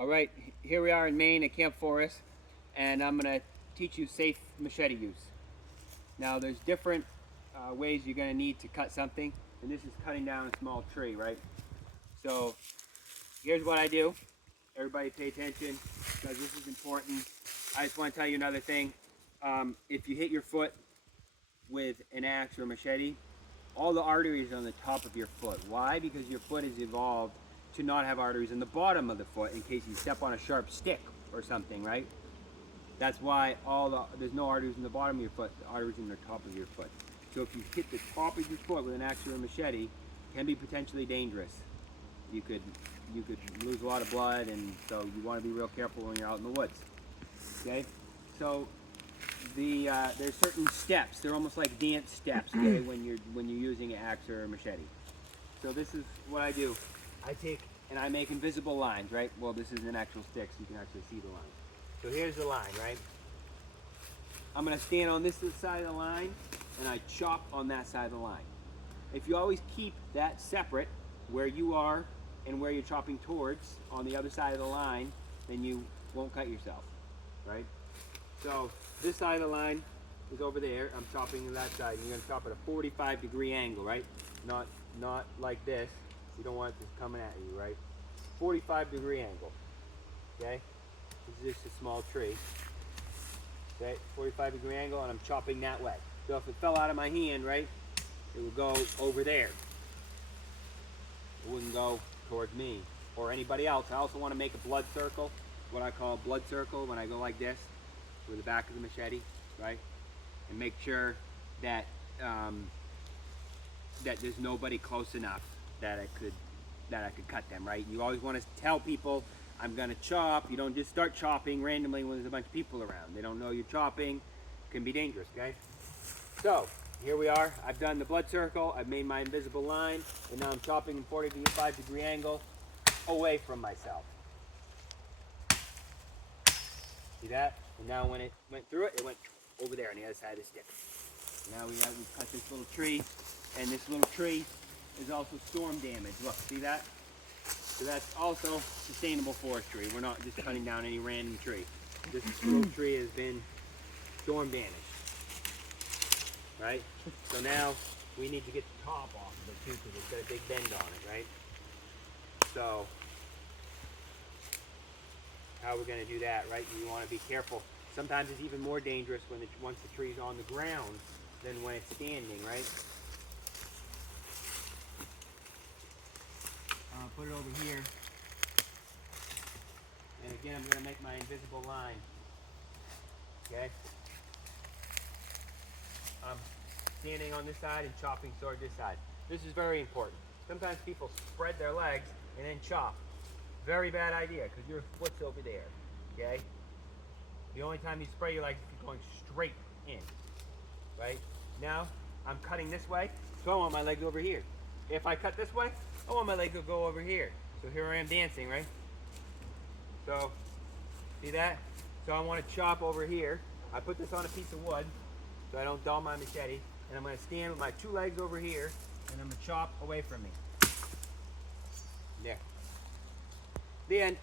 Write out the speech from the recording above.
All right, here we are in Maine at Camp Forest, and I'm going to teach you safe machete use. Now there's different ways you're going to need to cut something, and this is cutting down a small tree, right? So here's what I do. Everybody pay attention because this is important. I just want to tell you another thing. If you hit your foot with an axe or a machete, all the arteries are on the top of your foot. Why? Because your foot has evolved to not have arteries in the bottom of the foot in case you step on a sharp stick or something, right? That's why there's no arteries in the bottom of your foot, the arteries in the top of your foot. So if you hit the top of your foot with an axe or a machete, it can be potentially dangerous. You could lose a lot of blood, and so you want to be real careful when you're out in the woods. Okay? So there's certain steps. They're almost like dance steps, okay, when you're using an axe or a machete. So this is what I do. I take and I make invisible lines, right? Well, this is an actual stick, so you can actually see the line. So here's the line, right? I'm going to stand on this side of the line, and I chop on that side of the line. If you always keep that separate, where you are and where you're chopping towards on the other side of the line, then you won't cut yourself, right? So this side of the line is over there. I'm chopping on that side. You're going to chop at a 45-degree angle, right? Not like this. You don't want this coming at you, right? 45-degree angle, okay? This is just a small tree, okay? 45-degree angle, and I'm chopping that way. So if it fell out of my hand, right, it would go over there. It wouldn't go towards me or anybody else. I also want to make a blood circle, what I call a blood circle, when I go like this with the back of the machete, right? And make sure that that there's nobody close enough that I could cut them, right? You always want to tell people, I'm gonna chop. You don't just start chopping randomly when there's a bunch of people around. They don't know you're chopping. It can be dangerous, okay? So here we are. I've done the blood circle. I've made my invisible line, and now I'm chopping in 45-degree angle away from myself. See that? And now when it went through it, it went over there on the other side of the stick. Now we've cut this little tree, and this little tree is also storm damage. Look, see that? So that's also sustainable forestry. We're not just cutting down any random tree. This little tree has been storm damaged, right? So now we need to get the top off of it too, because it's got a big bend on it, right? So how are we going to do that, right? You want to be careful. Sometimes it's even more dangerous once the tree's on the ground than when it's standing, right? Put it over here, and again I'm going to make my invisible line, okay? I'm standing on this side and chopping toward this side. This is very important. Sometimes people spread their legs and then chop. Very bad idea, because your foot's over there, okay? The only time you spread your legs is if you're going straight in, right? Now I'm cutting this way, so I want my legs over here. If I cut this way, I want my leg to go over here. So here I am dancing, right? So, see that? So I want to chop over here. I put this on a piece of wood so I don't dull my machete. And I'm going to stand with my two legs over here, and I'm going to chop away from me. There. The end.